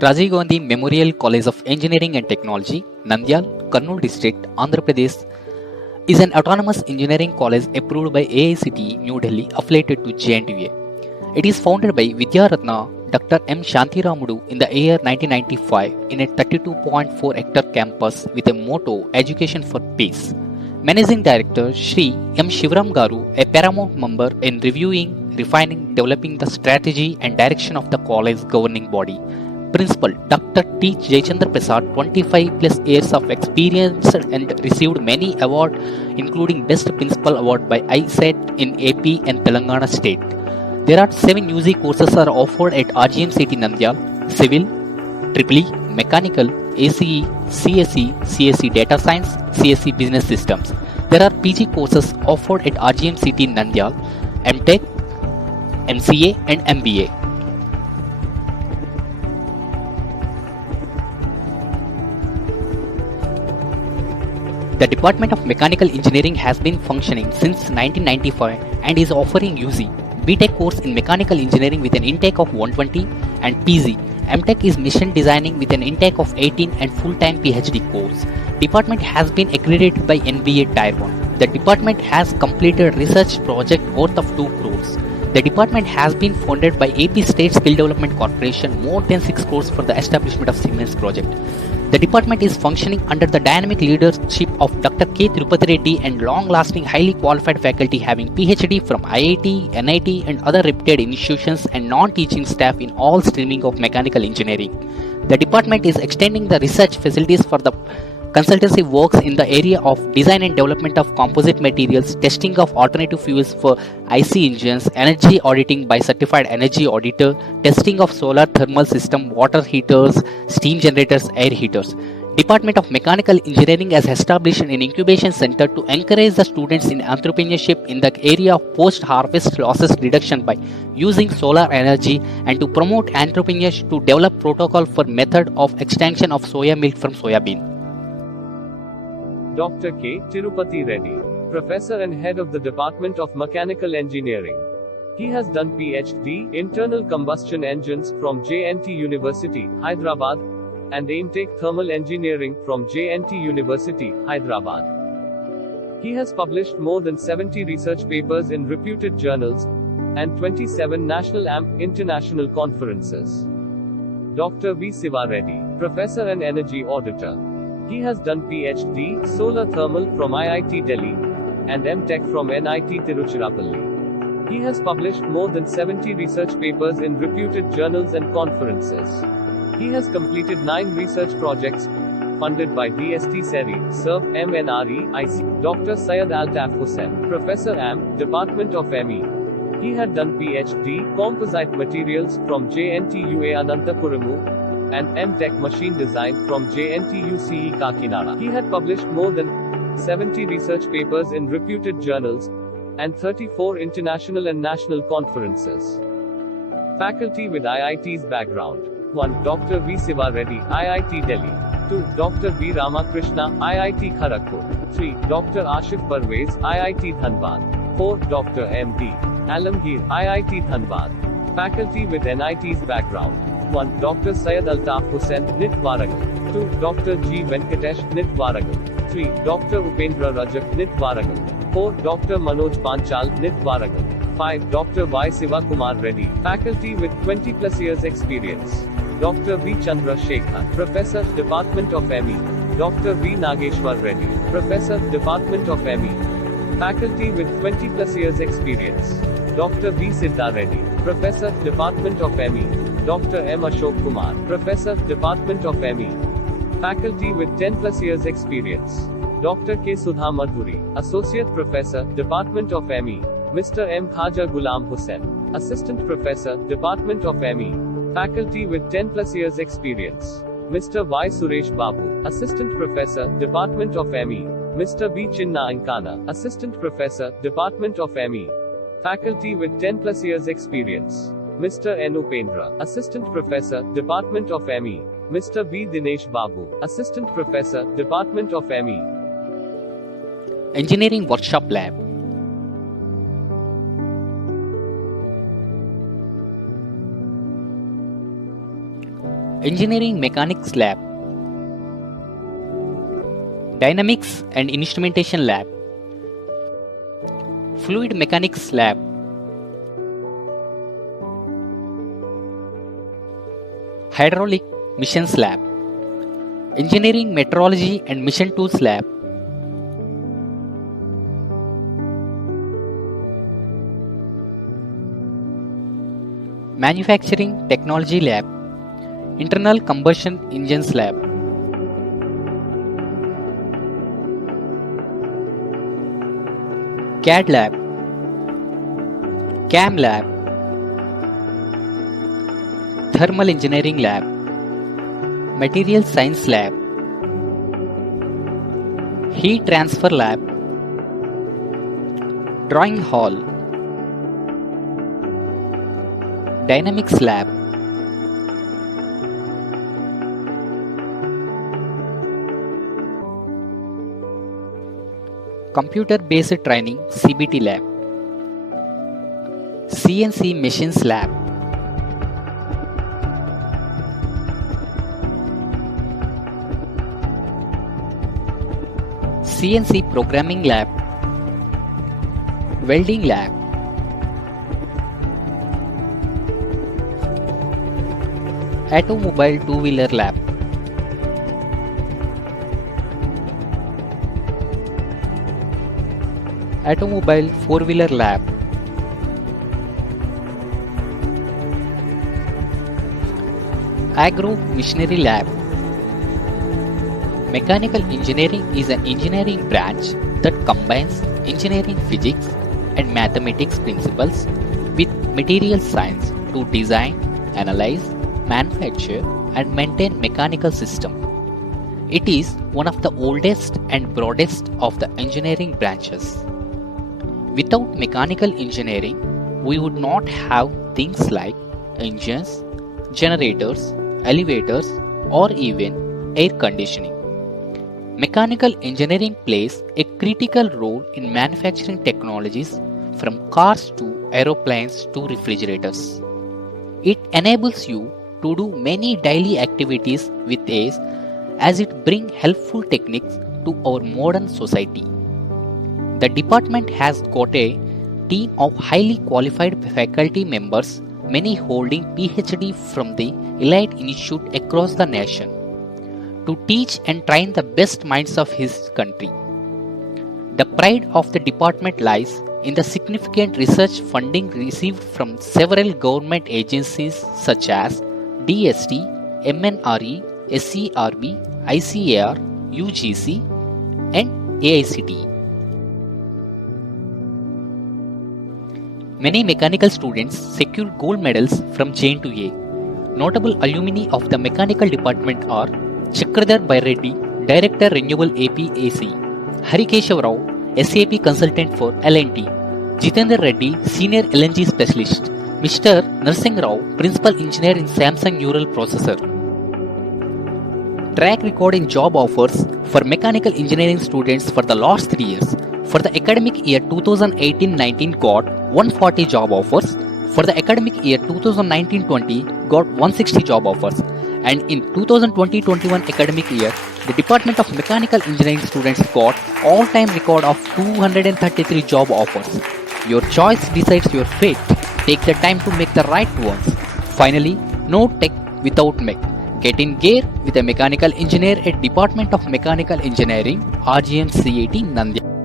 Rajiv Gandhi Memorial College of Engineering and Technology, Nandyal, Kurnool District, Andhra Pradesh, is an autonomous engineering college approved by AICTE New Delhi affiliated to JNTUA. It is founded by Vidya Ratna Dr. M. Shantiramudu in the year 1995 in a 32.4-hectare campus with a motto Education for Peace. Managing Director Shri M. Shivaram Garu, a paramount member in reviewing, refining, developing the strategy and direction of the college governing body. Principal Dr. T. Jayachandra Prasad, 25 plus years of experience and received many awards including Best Principal Award by ISET in AP and Telangana State. There are 7 UG courses are offered at RGMCT Nandyal: Civil, EEE, Mechanical, ACE, CSE, CSE Data Science, CSE Business Systems. There are PG courses offered at RGMCT Nandyal: MTech, MCA and MBA. The Department of Mechanical Engineering has been functioning since 1995 and is offering UG BTech course in Mechanical Engineering with an intake of 120 and PG MTech is mission designing with an intake of 18 and full-time PhD course. Department has been accredited by NBA Tier 1. The department has completed research project worth of 2 crores. The department has been funded by AP State Skill Development Corporation more than 6 crores for the establishment of Siemens project. The department is functioning under the dynamic leadership of Dr. K. Tirupati Reddy and long-lasting highly qualified faculty having PhD from IIT, NIT and other reputed institutions and non-teaching staff in all streaming of mechanical engineering. The department is extending the research facilities for the consultancy works in the area of design and development of composite materials, testing of alternative fuels for IC engines, energy auditing by certified energy auditor, testing of solar thermal system, water heaters, steam generators, air heaters. Department of Mechanical Engineering has established an incubation center to encourage the students in entrepreneurship in the area of post-harvest losses reduction by using solar energy and to promote entrepreneurs to develop protocol for method of extraction of soya milk from soya bean. Dr. K. Tirupati Reddy, Professor and Head of the Department of Mechanical Engineering. He has done PhD, Internal Combustion Engines from JNT University, Hyderabad, and AIMTech Thermal Engineering from JNT University, Hyderabad. He has published more than 70 research papers in reputed journals and 27 national and international conferences. Dr. V. Siva Reddy, Professor and Energy Auditor. He has done PhD, Solar Thermal from IIT Delhi, and MTech from NIT Tiruchirappalli. He has published more than 70 research papers in reputed journals and conferences. He has completed 9 research projects, funded by DST SERI, SERV, MNRE, IC. Dr. Syed Altaf Hussain, Professor AM, Department of ME. He had done PhD, Composite Materials from JNTUA Anantapuramu, and MTech Machine Design from JNTU CE Kakinada. He had published more than 70 research papers in reputed journals and 34 international and national conferences. Faculty with IIT's background. 1. Dr. V. Siva Reddy, IIT Delhi. 2. Dr. V. Ramakrishna, IIT Kharagpur. 3. Dr. Ashif Parvez, IIT Dhanbad. 4. Dr. M.D. Alamgir, IIT Dhanbad. Faculty with NIT's background. 1. Dr. Syed Altaf Hussain, NIT Warangal. 2. Dr. G. Venkatesh, NIT Warangal. 3. Dr. Upendra Rajak, NIT Warangal. 4. Dr. Manoj Panchal, NIT Warangal. 5. Dr. Y. Siva Kumar Reddy, faculty with 20 plus years experience. Dr. V. Chandra Shekhar, Professor, Department of ME. Dr. V. Nageshwar Reddy, Professor, Department of ME. Faculty with 20 plus years experience. Dr. V. Siddha Reddy, Professor, Department of ME. Dr. M. Ashok Kumar, Professor, Department of ME. Faculty with 10 plus years experience. Dr. K. Sudha Madhuri, Associate Professor, Department of ME. Mr. M. Khaja Ghulam Hussain, Assistant Professor, Department of ME. Faculty with 10 plus years experience. Mr. Y. Suresh Babu, Assistant Professor, Department of ME. Mr. B. Chinna Ankana, Assistant Professor, Department of ME. Faculty with 10 plus years experience. Mr. N. Upendra, Assistant Professor, Department of ME. Mr. B. Dinesh Babu, Assistant Professor, Department of ME. Engineering Workshop Lab. Engineering Mechanics Lab, Dynamics and Instrumentation Lab, Fluid Mechanics Lab, Hydraulic Missions Lab, Engineering Metrology and Mission Tools Lab, Manufacturing Technology Lab, Internal Combustion Engines Lab, CAD Lab, CAM Lab, Thermal Engineering Lab, Material Science Lab, Heat Transfer Lab, Drawing Hall, Dynamics Lab, Computer Based Training CBT Lab, CNC Machines Lab, CNC Programming Lab, Welding Lab, Automobile Two-Wheeler Lab, Automobile Four-Wheeler Lab, Agro Machinery Lab. Mechanical engineering is an engineering branch that combines engineering physics and mathematics principles with material science to design, analyze, manufacture, and maintain mechanical systems. It is one of the oldest and broadest of the engineering branches. Without mechanical engineering, we would not have things like engines, generators, elevators, or even air conditioning. Mechanical engineering plays a critical role in manufacturing technologies from cars to aeroplanes to refrigerators. It enables you to do many daily activities with ease as it brings helpful techniques to our modern society. The department has got a team of highly qualified faculty members, many holding PhD from the elite institute across the nation, to teach and train the best minds of his country. The pride of the department lies in the significant research funding received from several government agencies such as DST, MNRE, SCRB, ICAR, UGC, and AICTE. Many mechanical students secured gold medals from JNTUA. Notable alumni of the mechanical department are Chakradhar Baireddy, Director Renewable APAC, Harikeshav Rao, SAP Consultant for L&T, Jitendra Reddy, Senior LNG Specialist, Mr. Narsingh Rao, Principal Engineer in Samsung Neural Processor. Track record in job offers for mechanical engineering students for the last 3 years. For the academic year 2018-19 got 140 job offers. For the academic year 2019-20 got 160 job offers. And in 2020-21 academic year, the Department of Mechanical Engineering students got all-time record of 233 job offers. Your choice decides your fate. Take the time to make the right ones. Finally, no tech without mech. Get in gear with a mechanical engineer at Department of Mechanical Engineering, RGM CAT, Nandyal.